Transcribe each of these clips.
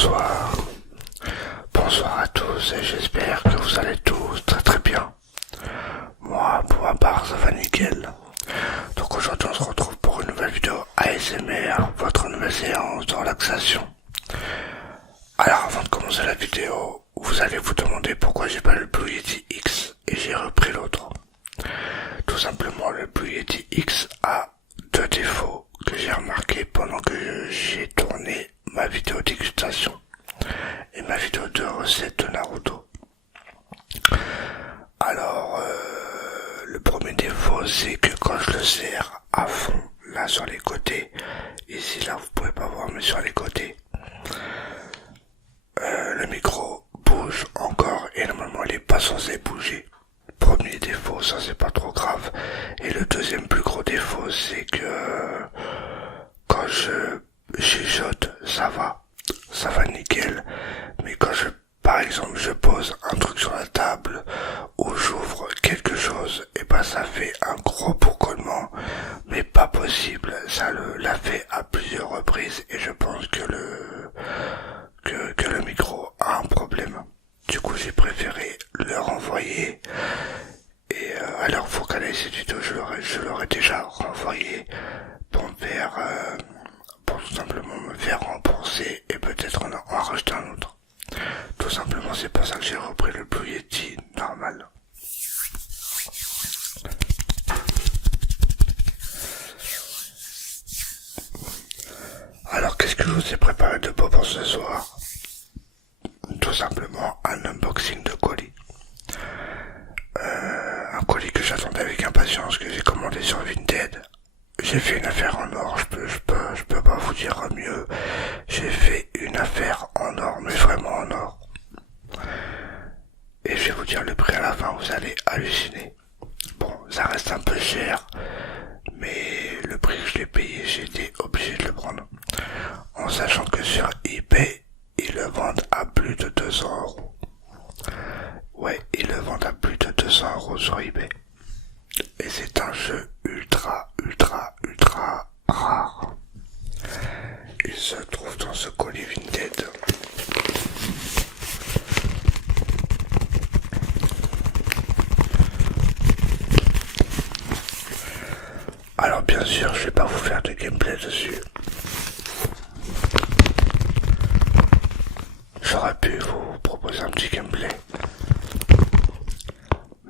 Bonsoir, bonsoir à tous et j'espère que vous allez tous très très bien. Moi, pour ma part, ça va nickel. Donc aujourd'hui on se retrouve pour une nouvelle vidéo ASMR, votre nouvelle séance de relaxation. Alors avant de commencer la vidéo, vous allez vous demander pourquoi j'ai pas le Blue Yeti X et j'ai repris l'autre. Tout simplement, le Blue Yeti X a deux défauts que j'ai remarqué pendant que j'ai tourné ma vidéo dégustation et ma vidéo de recette de Naruto. Alors, le premier défaut, c'est que quand je le serre à fond, là sur les côtés, ici là vous pouvez pas voir mais sur les côtés, le micro bouge encore et normalement il est pas censé bouger. Premier défaut, ça c'est pas trop grave. Et le deuxième plus gros défaut, c'est que quand je chuchote, ça va nickel. Mais quand par exemple, je pose un truc sur la table ou j'ouvre quelque chose, et ben ça fait un gros bourgonnement, mais pas possible. Ça l'a fait à plusieurs reprises et je pense que le micro a un problème. Du coup, j'ai préféré le renvoyer. Et alors, faut qu'à la vidéo, je l'aurais déjà renvoyé pour me faire, pour tout simplement me faire rembourser et peut-être en racheter un autre. Tout simplement, c'est pour ça que j'ai repris le Blue Yeti normal. Alors, qu'est-ce que je vous ai préparé de beau pour ce soir? Tout simplement un unboxing de colis. Un colis que j'attendais avec impatience, que j'ai commandé sur Vinted. J'ai fait une affaire en or, je peux pas vous dire mieux. J'ai fait une affaire en or, mais vraiment en or. Et je vais vous dire le prix à la fin, vous allez halluciner. Bon, ça reste un peu cher, mais le prix que je l'ai payé, j'ai été obligé de le prendre. En sachant que sur eBay, ils le vendent à plus de 200 €. Ouais, ils le vendent à plus de 200 € sur eBay. Et c'est un jeu ultra rare. Il se trouve dans ce colis Vinted. Alors bien sûr, je vais pas vous faire de gameplay dessus. J'aurais pu vous proposer un petit gameplay.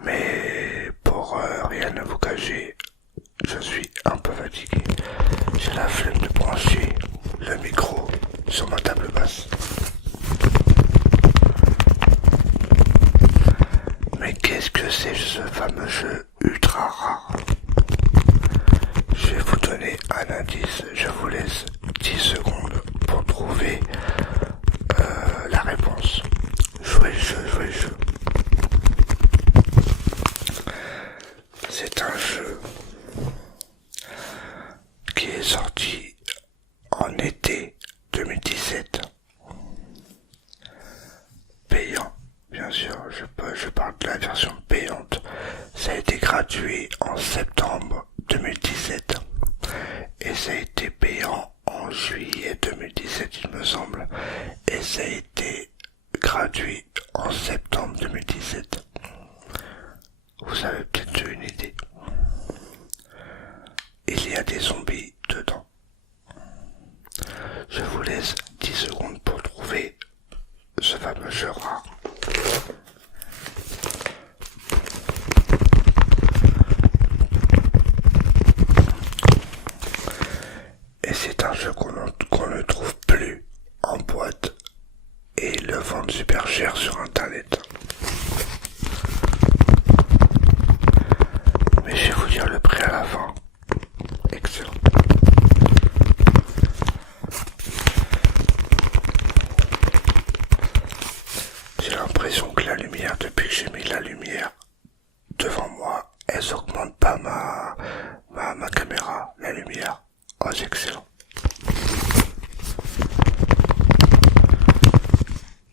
Mais pour rien ne vous cacher, je suis un peu fatigué. J'ai la flemme de brancher le micro sur ma table basse. Mais qu'est-ce que c'est ce fameux jeu ultra rare? Je vais vous donner un indice, je vous laisse 10 secondes pour trouver la réponse. Jouez le jeu. C'est un jeu qui est sorti en été 2017. Payant, bien sûr, je parle de la version payante. Ça a été gratuit en septembre 2017 et ça a été payant en juillet 2017 il me semble, et ça a été gratuit en septembre 2017. Vous avez peut-être une idée. Il y a des zombies dedans. Je vous laisse 10 secondes pour trouver ce fameux jeu rare. Et c'est un jeu qu'on ne trouve plus en boîte et ils le vendent super cher sur internet. Mais je vais vous dire le prix à la fin. Excellent. J'ai l'impression que la lumière, depuis que j'ai mis la lumière devant moi, elle augmente pas ma caméra, la lumière. Oh, c'est excellent.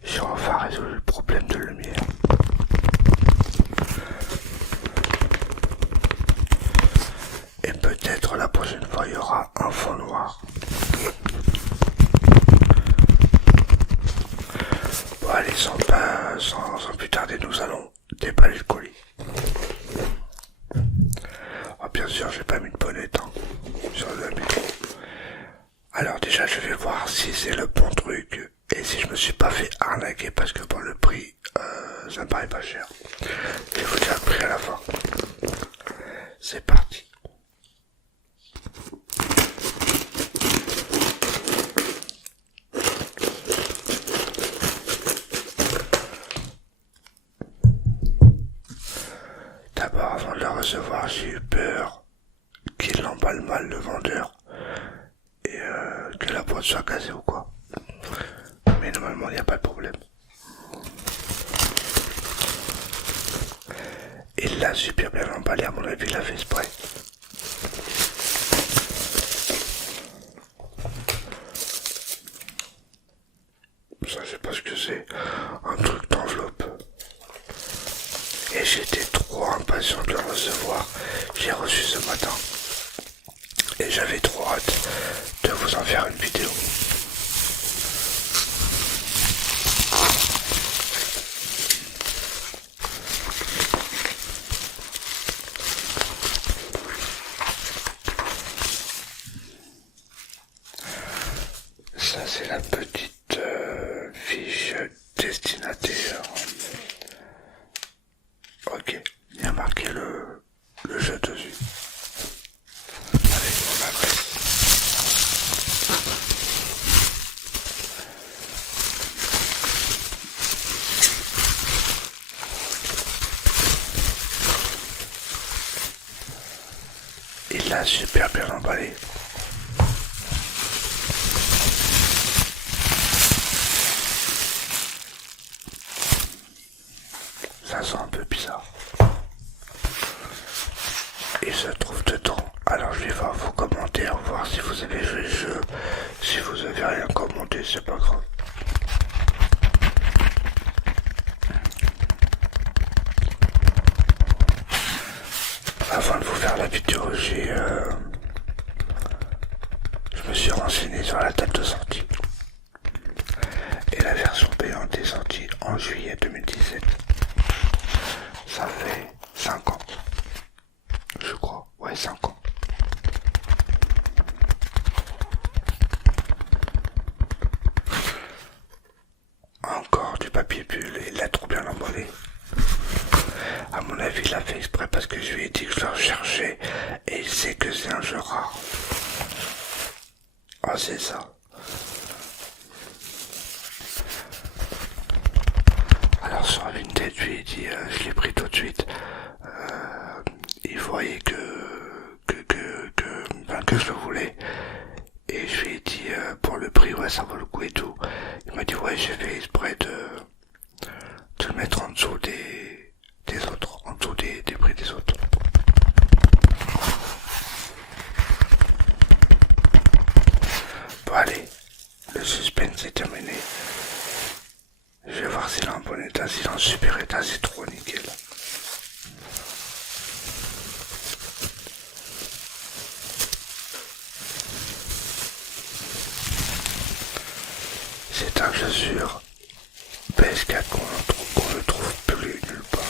J'ai enfin résolu le problème de lumière. Et peut-être la prochaine fois il y aura un fond noir. allez, sans plus tarder, nous allons déballer le colis. Oh, bien sûr, j'ai pas mis de bonnette sur le micro. Alors déjà, je vais voir si c'est le bon truc et si je me suis pas fait arnaquer parce que pour le prix, ça me paraît pas cher. Je vais vous dire le prix à la fin. C'est parti. D'abord, avant de le recevoir, j'ai eu peur qu'il l'emballe mal le vendeur et que la boîte soit cassée ou quoi. Mais normalement, il n'y a pas de problème. Il l'a super bien emballé, à mon avis, il l'a fait exprès. Ça, je sais pas ce que c'est. Un truc d'enveloppe. Et j'étais trop impatient de le recevoir. J'ai reçu ce matin. Et j'avais trop hâte de vous en faire une vidéo. Ça, c'est la petite fiche destinataire. Ok, il y a marqué le jeu dessus. Avec mon adresse. Il l'a super bien emballé. Ça sent un peu bizarre. Il se trouve dedans. Alors je vais voir vos commentaires, voir si vous avez joué le jeu. Si vous avez rien commenté, c'est pas grave. Avant de vous faire la vidéo, je me suis renseigné sur la date de sortie. Et la version payante est sortie en juillet 2017. Ça fait 5 ans. Je crois. Ouais, 5 ans. Encore du papier bulle et il l'a trop bien emballé. À mon avis, il l'a fait exprès parce que je lui ai dit que je le recherchais et il sait que c'est un jeu rare. Ah, c'est ça. Alors sur Vinted, je lui ai dit, je l'ai pris tout de suite. Il voyait que je le voulais. Et je lui ai dit, pour le prix, ouais, ça vaut le coup et tout. Il m'a dit, ouais, j'ai fait exprès de le mettre en dessous des autres, en dessous des prix des autres. Bon, allez, le suspense est terminé. Je vais voir s'il est en bon état, s'il est en super état, c'est trop nickel. C'est un jeu sur PS4 qu'on ne trouve plus nulle part.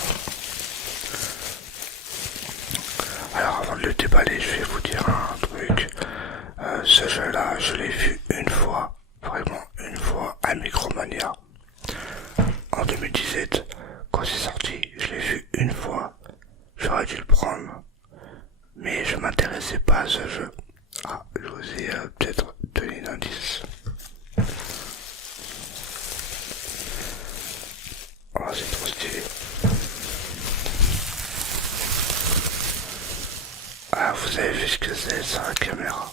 Alors avant de le déballer, je vais vous dire un truc. Ce jeu-là, je l'ai vu une fois, vraiment une fois, à Micromania. En 2017, quand c'est sorti, je l'ai vu une fois. J'aurais dû le prendre, mais je m'intéressais pas à ce jeu. Ah, je vous ai peut-être donné un indice. Oh, c'est trop stylé. Ah, vous avez vu ce que c'est sur la caméra.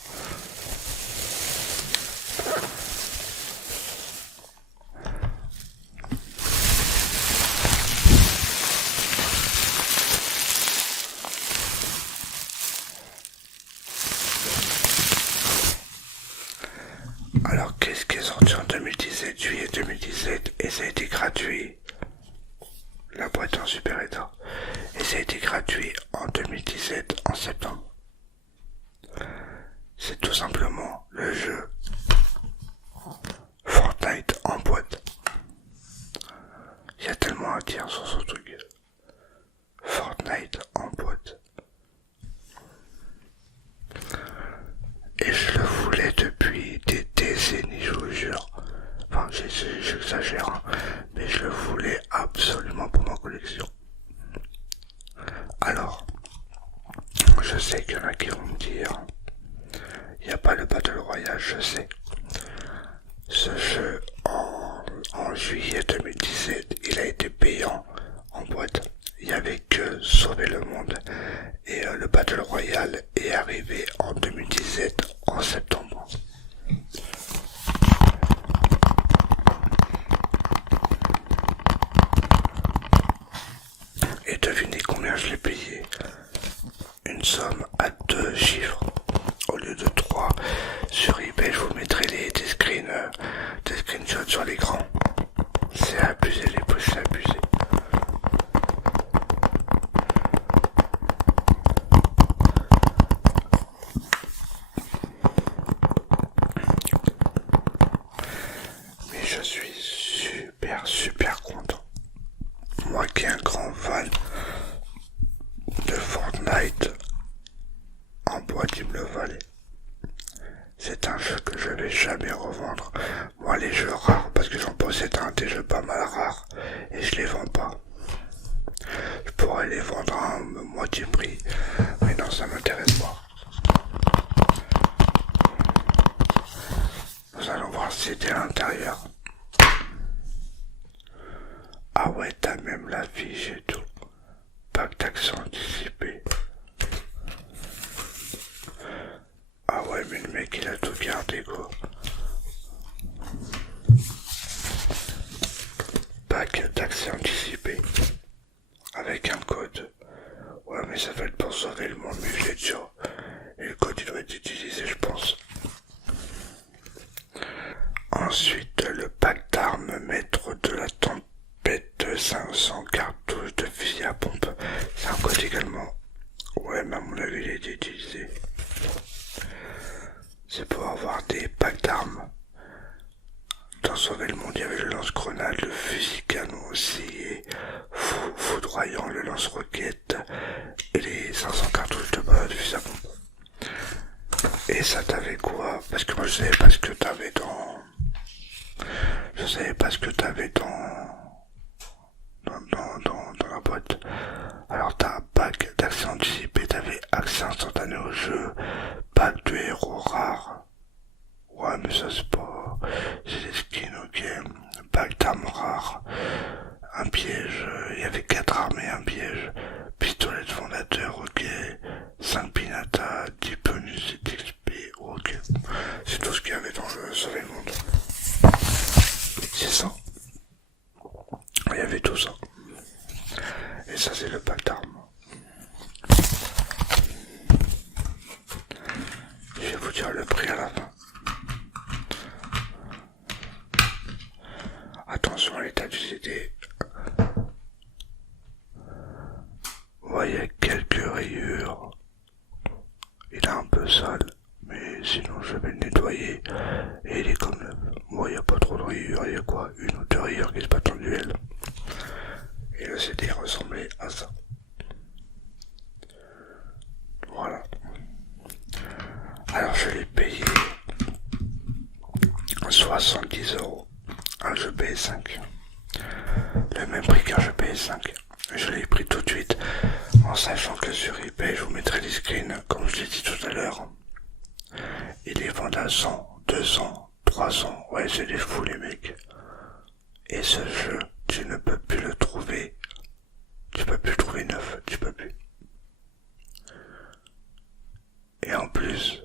Alors, qu'est-ce qui est sorti en 2017, juillet 2017, et ça a été gratuit. La boîte en super état. Et ça a été gratuit en 2017, en septembre. C'est tout simplement le jeu Fortnite en boîte. j'exagère, hein, mais je le voulais absolument pour ma collection. Alors, je sais qu'il y en a qui vont me dire, il n'y a pas le Battle Royale, je sais. Ce jeu, en juillet 2017, il a été payant en boîte. Il n'y avait que Sauver le Monde. Et le Battle Royale est arrivé en 2017, en septembre. Et devinez combien je l'ai payé. Une somme à 2 chiffres au lieu de 3. Sur eBay, je vous mettrai des screenshots sur l'écran. C'est abusé, les poches, c'est abusé. Mais je suis super content. Moi qui est un grand fan de Fortnite, en boîte il me le valait. C'est un jeu que je vais jamais revendre. Moi les jeux rares, parce que j'en possède des jeux pas mal rares, et je les vends pas. Je pourrais les vendre à moitié prix, mais non, ça m'intéresse pas. Nous allons voir si c'était à l'intérieur. Ah ouais, t'as même la fiche et tout. Pack d'action anticipé. Ah ouais, mais le mec il a tout gardé quoi. Pack d'accès anticipé. Avec un code. Ouais, mais ça va être pour sauver le monde, mais je l'ai déjà. Et le code il doit être utilisé, je pense. Ensuite, le pack d'armes maître de la tempête de 500 cartouches de fusil à pompe. C'est un code également. Ouais, mais à mon avis, il a été utilisé. C'est pour avoir des packs d'armes. Dans Sauver le Monde, il y avait le lance-grenade, le fusil canon aussi, et foudroyant, le lance-roquette, et les 500 cartouches de fusil à pompe. Et ça t'avait quoi? Parce que moi je savais pas ce que t'avais dans... Je savais pas ce que t'avais dans la boîte. Alors t'as un pack d'accès anticipé, t'avais accès instantané au jeu, pack de héros rares. Ouais mais ça c'est pas... C'est des skins, ok. Pack d'armes rares, un piège, il y avait 4 armes et un piège, pistolet de fondateur, ok. 5 pinata, 10 bonus et d'XP, ok. C'est tout ce qu'il y avait dans le Sauver le Monde. C'est ça. Il y avait tout ça. Et ça c'est le pack d'armes. Je vais vous dire le prix à la fin. Attention à l'état du CD. Ouais, il y a quelques rayures. Il est un peu sale, mais sinon je vais le nettoyer. Et il est comme neuf. Moi, il n'y a pas trop de rayures. Il y a quoi? Une ou deux rayures qui se battent en duel. Et le CD ressemblait à ça. Voilà. Alors je l'ai payé 70 €. Un jeu PS5. Le même prix qu'un jeu PS5. Je l'ai pris tout de suite en sachant que sur eBay je vous mettrai des screens comme je l'ai dit tout à l'heure. Il les vendent à 100, 200, 300. Ouais, c'est des fous les mecs. Et ce jeu, tu ne peux plus le trouver. Tu peux plus le trouver neuf. Tu peux plus. Et en plus,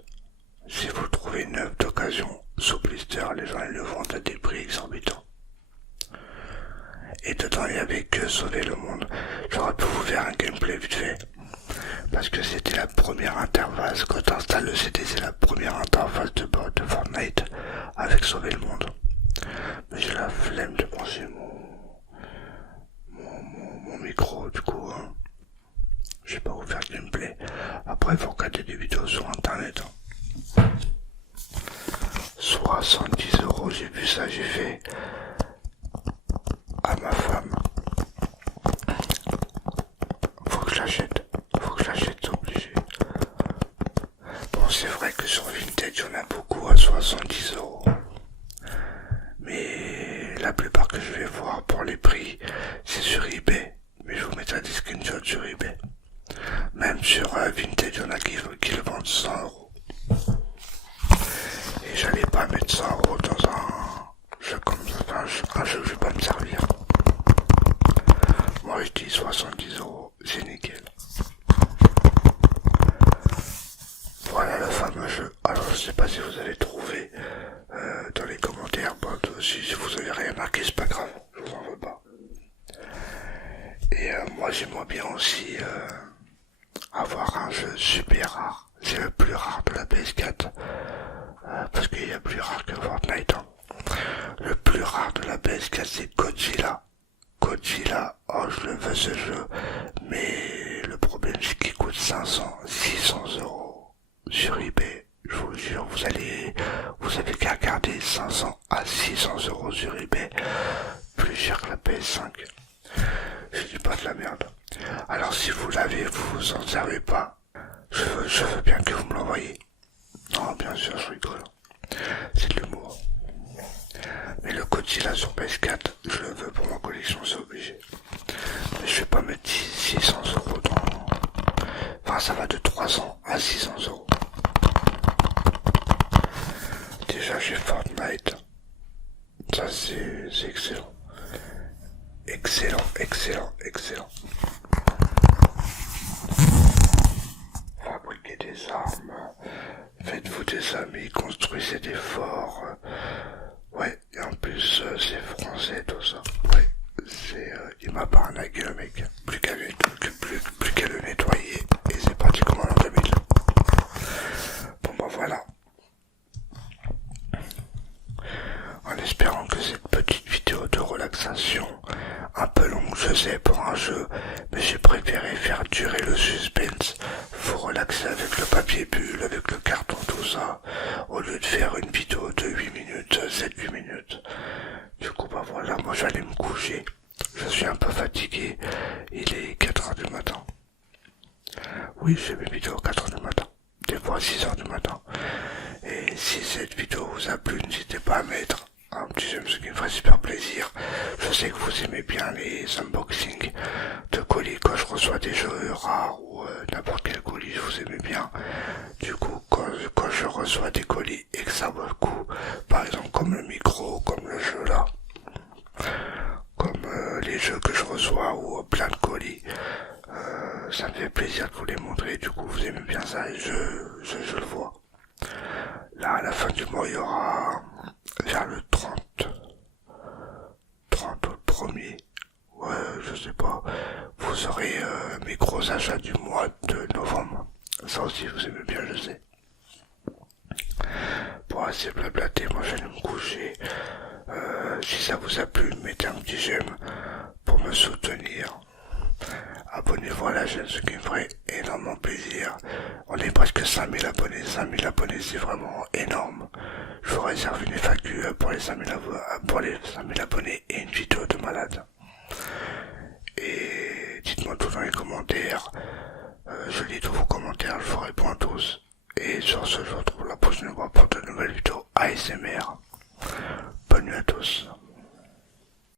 si vous le trouvez neuf d'occasion, sous blister, les gens ils le vendent à des prix exorbitants. Et dedans il y avait que Sauver le Monde. J'aurais pu vous faire un gameplay vite fait. Parce que c'était la première interface. Quand tu installes le CD, c'est la première interface de Fortnite avec Sauver le Monde. Mais j'ai la flemme de brancher mon micro du coup. Hein. Je vais pas vous faire gameplay. Après il faut regarder des vidéos sur internet. Hein. 70 €, j'ai vu ça, j'ai fait à ma femme. Faut que je l'achète, c'est obligé. Bon, c'est vrai que sur Vinted, il y en a beaucoup à 70 €. Mais la plupart que je vais voir pour les prix, c'est sur eBay. Mais je vous mettrai des screenshots sur eBay. Même sur Vinted, il y en a qui le vendent 100 €. Et j'allais pas mettre 100 € dans un jeu comme ça, un jeu que je vais pas me servir. Moi je dis 70 €, c'est nickel. Voilà le fameux jeu. Alors je sais pas si vous avez trouvé dans les commentaires. Bon, si vous avez rien marqué, c'est pas grave, je vous en veux pas. Et moi j'aimerais bien aussi avoir un jeu super rare. C'est le plus rare de la PS4. Parce qu'il y a plus rare que Fortnite. Hein. Le plus rare de la PS4 c'est Godzilla. Godzilla, oh je le veux ce jeu. Mais le problème c'est qu'il coûte 500, 600 € sur eBay. Je vous le jure, vous avez qu'à regarder 500 à 600 € sur eBay. Plus cher que la PS5. Je dis pas de la merde. Alors si vous l'avez, vous vous en servez pas. Je veux bien que vous me l'envoyez. Non, bien sûr, je rigole. C'est de l'humour. Mais le Godzilla sur PS4, je le veux pour ma collection, c'est obligé. Mais je vais pas mettre 600 € dans... Enfin, ça va de 300 à 600 €. Déjà, j'ai Fortnite. Ça, c'est excellent. Excellent, excellent, excellent. Fabriquez des armes, faites-vous des amis, construisez des forts. Ouais, et en plus c'est français tout ça. Ouais, il m'a pas arnaqué le mec. Plus qu'à le nettoyer et c'est parti comme en 2000. Bon bah voilà. En espérant que cette petite vidéo de relaxation, un peu longue je sais pour un jeu, mais j'ai préféré faire durer le suspense. Faut relaxer avec le papier bulle, avec le carton, tout ça, au lieu de faire une vidéo de 8 minutes, 7-8 minutes. Du coup bah voilà, moi j'allais me coucher. Je suis un peu fatigué, il est 4 h du matin. Oui, je fais mes vidéos à 4 h du matin, des fois 6 h du matin. Et si cette vidéo vous a plu, n'hésitez pas à mettre un petit j'aime, ce qui me ferait super plaisir. Je sais que vous aimez bien les unboxings de colis quand je reçois des jeux rares ou n'importe quel colis, vous aimez bien. Du coup, quand je reçois des colis et que ça vaut le coup, par exemple comme le micro, comme le jeu là, comme les jeux que je reçois ou plein de colis, ça me fait plaisir de vous les montrer. Du coup, vous aimez bien ça et je le vois. Là, à la fin du mois, il y aura vers le 30 ou le 1er, ouais, je sais pas, vous aurez mes gros achats du mois de novembre. Ça aussi, vous aimez bien, je sais. Pour assez blablater, moi j'allais me coucher. Si ça vous a plu, mettez un petit j'aime pour me soutenir. Abonnez-vous à la chaîne, ce qui me ferait énormément plaisir. On est presque 5000 abonnés. 5000 abonnés, c'est vraiment énorme. Je vous réserve une FAQ pour les 5000 abonnés et une vidéo de malade. Et dites-moi tout dans les commentaires. Je lis tous vos commentaires, je vous réponds à tous. Et sur ce, je vous retrouve la prochaine fois pour de nouvelles vidéos ASMR.